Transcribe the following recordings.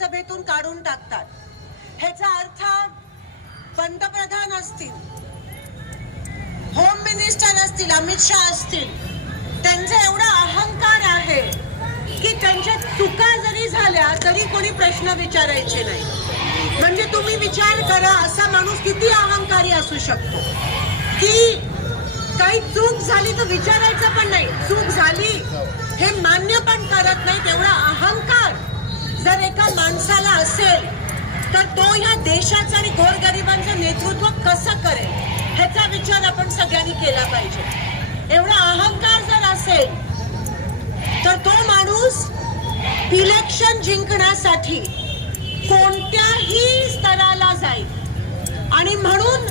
लोकसभेतून काढून टाकतात। ह्याचा अर्थ पंतप्रधान असतील, होम मिनिस्टर असतील, अमित शाह असतील, त्यांचा एवढा अहंकार आहे की त्यांच्या चुका जरी झाल्या तरी कोणी प्रश्न विचारायचे नाही। म्हणजे तुम्ही विचार करा, असा माणूस किती अहंकारी असू शकतो की काही चूक झाली तर विचारायचं पण नाही, चूक झाली हे मान्य पण करत नाही। तेवढा अहंकार जर एका माणसाला असेल तर तो ह्या देशाचं आणि गोरगरिबांचं नेतृत्व कसं करेल ह्याचा विचार आपण सगळ्यांनी केला पाहिजे। एवढा अहंकार जर असेल तर तो माणूस इलेक्शन जिंकण्यासाठी कोणत्याही स्तराला जाईल। आणि म्हणून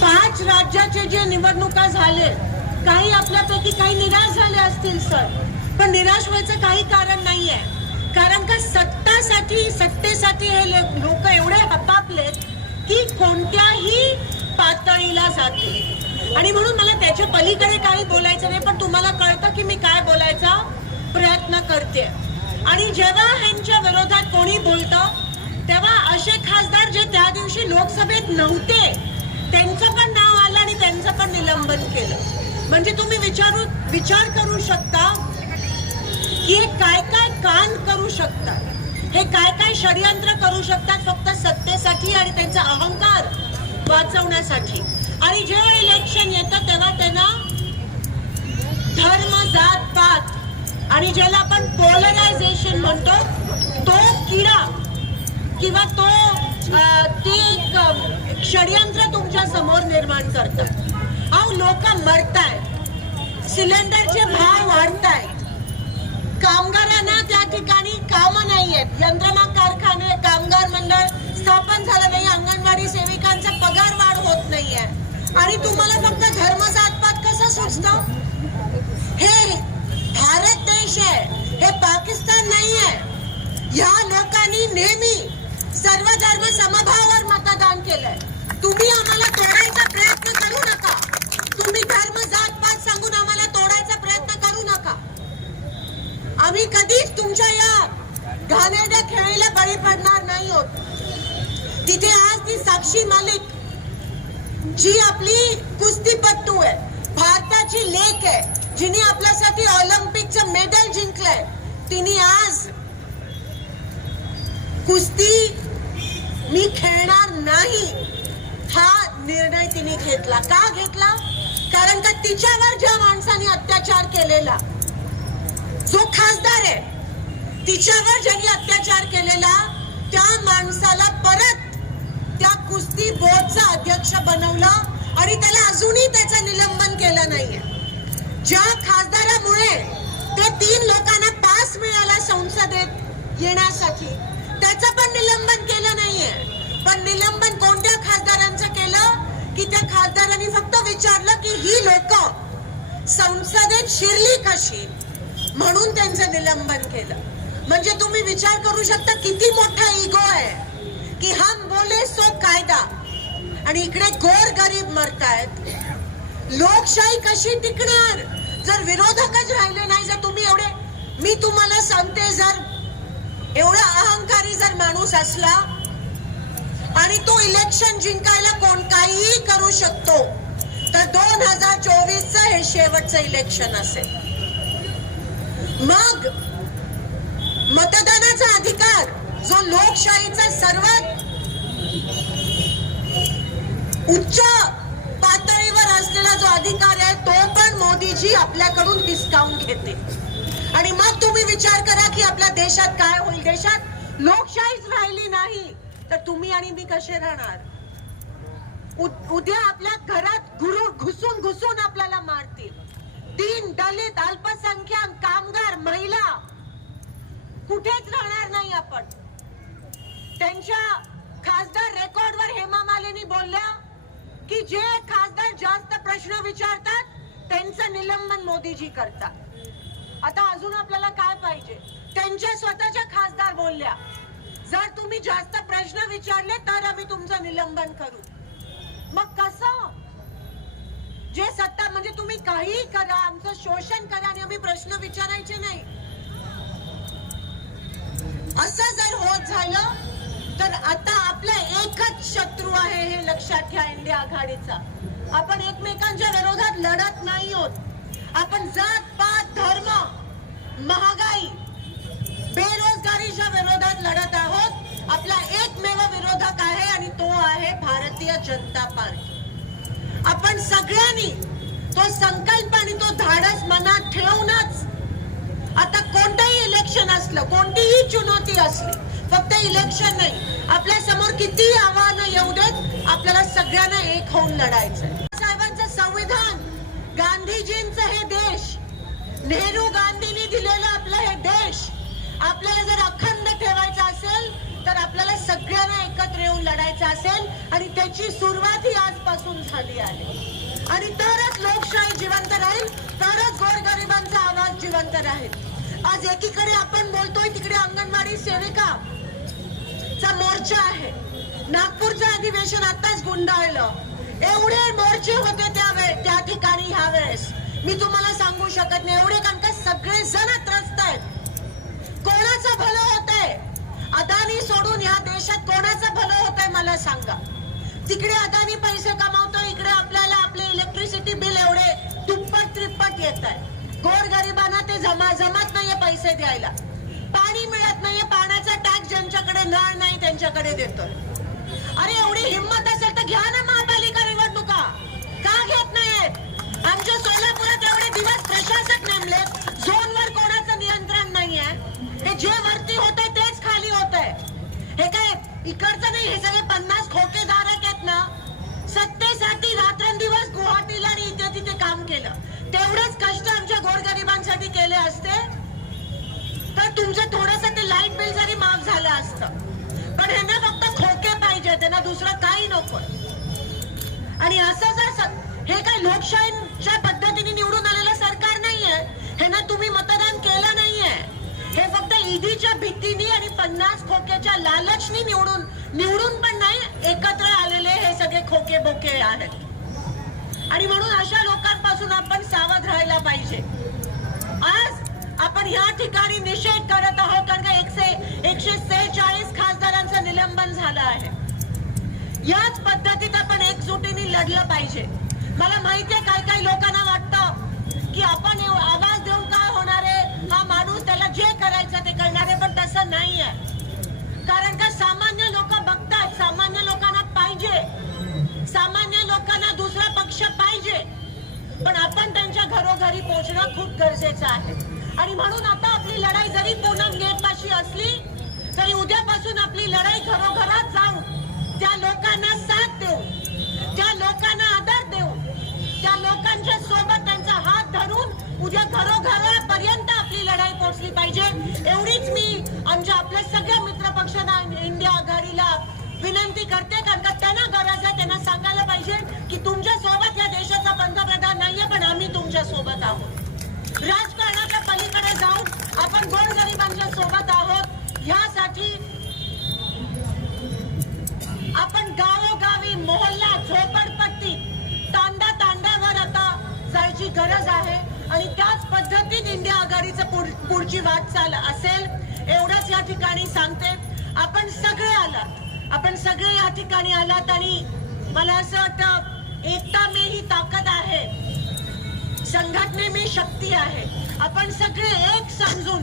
5 राज्याचे जे निवडणुका झाले, काही आपल्यापैकी काही निराश झाले असतील सर, पण निराश व्हायचं काही कारण नाहीये। कारण का सत्तेसाठी हे लोक एवढे हपापलेत की कोणत्याही पातळीला जातील। आणि म्हणून मला त्याच्या पलीकडे काही बोलायचं नाही, पण तुम्हाला कळतं की मी काय बोलायचा प्रयत्न करते। आणि जेव्हा ह्यांच्या विरोधात कोणी बोलतं तेव्हा असे खासदार जे त्या दिवशी लोकसभेत नव्हते त्यांचं पण नाव आलं आणि त्यांचं पण निलंबन केलं। म्हणजे तुम्ही विचार करू शकता की हे काय काय कांड करू शकतात, हे काय काय षडयंत्र करू शकतात फक्त सत्तेसाठी आणि त्यांचा अहंकार वाचवण्यासाठी। आणि जेव्हा इलेक्शन येतं तेव्हा त्यांना धर्म, जात पात आणि ज्याला आपण पोलरायझेशन म्हणतो तो किडा किंवा ती षडयंत्र तुमच्या समोर निर्माण करतात। अहो लोक मरतायत, सिलेंडरचे भाव वाढतायत, कामगारांना त्या ठिकाणी काम नाहीयेत, यंत्रमाग कारखाने, कामगार मंडळ स्थापन झालं नाही, अंगणवाडी सेविकांचा पगार वाढ होत नाहीये आणि तुम्हाला फक्त धर्म जातपात कसं सुचतं? हे भारत देश आहे, हे पाकिस्तान नाहीये। या लोकांनी नेहमी सर्व धर्म समभावावर मतदान केलंय। तुम्ही आम्हाला तोडायचा प्रयत्न करू नका, तुम्ही धर्म जातपात सांगून आम्हाला तोडायचा प्रयत्न करू नका। आम्ही कधीच तुमच्या या घाणेरड्या खेळीला बळी पडणार नाही आहोत। तिथे आज ती साक्षी मलिक जी आपली कुस्तीपट्टू आहे, भारताची लेक आहे, जिने आपल्यासाठी ऑलिम्पिकचं मेडल जिंकलंय, तिने आज कुस्ती मी खेळणार नाही हा निर्णय तिने घेतला। का घेतला? कारण का तिच्यावर ज्या माणसाने अत्याचार केलेला, जो खासदार आहे, तिच्यावर ज्यांनी अत्याचार केलेला त्या माणसाला परत त्या कुस्ती बोर्डचा अध्यक्ष बनवलं आणि त्याला अजूनही त्याचं निलंबन केलं नाहीये। ज्या खासदारामुळे ते 3 लोकांना पास मिळाला संसदेत येण्यासाठी, त्याचं पण निलंबन केलं नाहीये। पण निलंबन कोणत्या खासदारांचं केलं की त्या खासदारांनी फक्त विचारलं की ही लोक संसदेत शिरली कशी, म्हणून त्यांचं निलंबन केलं। म्हणजे तुम्ही विचार करू शकता किती मोठा इगो आहे की हम बोले सो कायदा, आणि इकडे गोर गरीब मरतायत। लोकशाही कशी टिकणार जर विरोधकच राहिले नाही? जर तुम्ही एवढे, मी तुम्हाला सांगते, जर एवढा अहंकारी जर माणूस असला आणि तो इलेक्शन जिंकायला कोण काहीही करू शकतो तर 2024चं हे शेवटचं इलेक्शन असेल। मग मतदानाचा अधिकार जो लोकशाहीचा सर्वात उच्च पातळीवर असलेला जो अधिकार आहे तो पण मोदीजी आपल्याकडून हिसकावून घेते। आणि मग तुम्ही विचार करा की आपल्या देशात काय होईल। देशात लोकशाहीच राहिली नाही तर तुम्ही आणि मी कसे राहणार? उद्या आपल्या घरात घुसून आपल्याला मारतील। दीन, दलित, अल्पसंख्याक, कामगार, महिला कुठेच राहणार नाही आपण। त्यांच्या खासदार रेकॉर्डवर हेमा मालिनी बोलल्या की जे खासदार जास्त प्रश्न विचारतात त्यांचं निलंबन मोदीजी करतात। आता अजून आपल्याला काय पाहिजे? त्यांच्या स्वतःच्या खासदार बोलल्या जर तुम्ही जास्त प्रश्न विचारले तर आम्ही तुमचं निलंबन करू। मग कसं? जे सत्ता म्हणजे तुम्ही काही करा, आमचं शोषण करा आणि आम्ही प्रश्न विचारायचे नाही। असं जर होत झालं तर आता आपला एकच शत्रू आहे हे लक्षात घ्या इंडिया आघाडीचा. आपण एकमेकांच्या विरोधात लढत नाही आहोत. आपण जात पात धर्म महागाई बेरोजगारीच्या विरोधात लढत आहोत. आपला एकमेव विरोधक आहे आणि तो आहे भारतीय जनता पार्टी. आपण सगळ्यांनी तो संकल्प आणि तो धाडस मनात ठेवूनच आता कोणतंही इलेक्शन असलं, कोणतीही चुनौती असली, फक्त इलेक्शन नाही, आपल्या समोर कितीही आव्हानं येऊ देत, आपल्याला सगळ्यांना एक होऊन लढायचंय. साहेबांचं संविधान, गांधीजींचं हे देश, नेहरू गांधींनी दिलेलं आपलं हे देश आपल्याला जर अखंड ठेवायचा असेल तर आपल्याला सगळ्यांना एकत्र येऊन लढायचं असेल आणि त्याची सुरुवात ही आजपासून झाली आहे. आणि तरच लोकशाही जिवंत राहील, तरच गोरगरिबांचा आवाज जिवंत राहील. आज एकीकडे आपण बोलतोय, तिकडे अंगणवाडी सेविकाचा मोर्चा आहे. नागपूरचं अधिवेशन आताच गुंडाळलं. एवढे मोर्चे होते त्या ठिकाणी ह्या वेळेस मी तुम्हाला सांगू शकत नाही. एवढे कारण का सगळे जण त्रस्त आहेत. कोणाचं भलं होत आहे? अदानी सोडून ह्या देशात कोणाचं भलं होत आहे मला सांगा. तिकडे अदानी पैसे कमावतो, इकडे आपल्याला आपले इलेक्ट्रिसिटी बिल एवढे दुप्पट त्रिप्पट येत आहे. गोरगरिबांना ते जमत नाहीये पैसे द्यायला. पाणी मिळत नाहीये, पाण्याचा टॅक्स ज्यांच्याकडे नळ नाही त्यांच्याकडे देतोय. अरे एवढी हिंमत असेल तर घ्या ना महापालिका निवडणुका. का घेत नाहीयेत? आमच्या सोलापुरात एवढे दिवस प्रशासक नेमले, झोनवर कोणाचं नियंत्रण नाहीये. हे जे वरती होतंय तेच खाली होतंय. हे काय इकडचं नाही, हे सगळे 50 खोकेधारक आहेत ना, सत्तेसाठी रात्रंदिवस गुवाहाटीला आणि इथे तिथे काम केलं. तेवढेच कष्ट आमच्या गोरगरिबांसाठी केले असते तर तुमचं थोडंसं ते लाईट बिल जरी माफ झालं असतं. पण ह्यांना फक्त खोके पाहिजे, त्यांना दुसरं काही नको. आणि असं जर हे काय लोकशाहीच्या पद्धतीने निवडून आलेलं सरकार नाहीये. हे ना तुम्ही मतदान केलं नाहीये. हे फक्त ईडीच्या भीतीने आणि 50 खोक्याच्या लालचनी निवडून पण नाही, एकत्र आलेले हे सगळे खोके बोके आहेत. आणि म्हणून अशा लोकांपासून आपण सावध राहायला पाहिजे. आज आपण या ठिकाणी निषेध करत आहोत कारण का 146 खासदारांचं निलंबन झालं आहे. याच पद्धतीत आपण एकजुटीने लढलं पाहिजे. मला माहितीये काही लोकांना वाटतं की आपण आवाज देऊन काय होणार आहे, हा माणूस त्याला जे करायचं ते करणार आहे, पण तसं नाहीये. कारण का सामान्य लोक बघतात, सामान्य लोकांना पाहिजे, सामान्य लोकांना दुसरा पक्ष पाहिजे, पण आपण त्यांच्या घरोघरी पोहोचणं खूप गरजेचं आहे. आणि म्हणून आता आपली लढाई जरी पूनम गेट पाशी असली तरी उद्यापासून आपली लढाई घरोघरात जाऊन त्या लोकांना साथ देऊ, त्या लोकांना आदर देऊ, त्या लोकांच्या सोबत त्यांचा हात धरून उद्या घरोघरापर्यंत आपली लढाई पोहोचली पाहिजे. एवढीच मी आमच्या आपल्या सगळ्या मित्र पक्षांना इंडिया आघाडीला विनंती करते. कारण का त्यांना गरज आहे, त्यांना सांगायला पाहिजे की तुमच्या सोबत या देशाचा पंतप्रधान नाहीये, पण आम्ही तुमच्या सोबत आहोत. राजकारणाच्या पलीकडे जाऊन आपण गोरगरिबांच्या सोबत आहोत. ह्यासाठी आपण गावोगावी, मोहल्ला, झोपडपट्टी, तांड्यावर आता जायची गरज आहे. आणि त्याच पद्धतीत इंडिया आघाडीचं पुढची वाटचाल असेल एवढंच या ठिकाणी सांगते. आपण सगळे या ठिकाणी आलात आणि मला असं वाटतं एकता में ही ताकद आहे, संघटने में शक्ती आहे. आपण सगळे एक समजून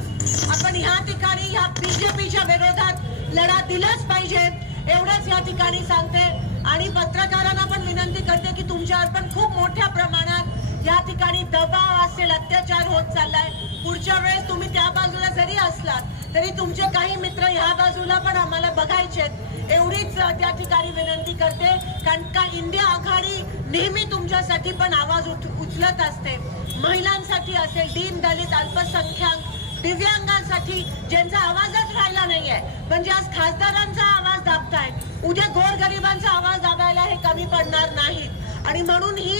आपण या ठिकाणी ह्या बीजेपीच्या विरोधात लढा दिलाच पाहिजे एवढंच या ठिकाणी सांगते. आणि पत्रकारांना पण विनंती करते की तुमच्यावर पण खूप मोठ्या प्रमाणात या ठिकाणी दबाव असेल, अत्याचार होत चाललाय. पुढच्या वेळेस तुम्ही त्या बाजूला जरी असलात तरी तुमचे काही मित्र ह्या बाजूला पण आम्हाला बघायचेत एवढीच त्या ठिकाणी विनंती करते. कारण का इंडिया आघाडी नेहमी तुमच्यासाठी पण आवाज उचलत असते. महिलांसाठी असेल, दीन दलित, अल्पसंख्याक, दिव्यांगांसाठी ज्यांचा आवाजच राहिला नाहीये, म्हणजे आज खासदारांचा आवाज दाबताय, उद्या गोरगरिबांचा आवाज दाबायला हे कमी पडणार नाहीत. आणि म्हणून ही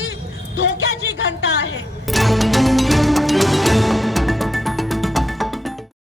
धोक्याची घंटा आहे.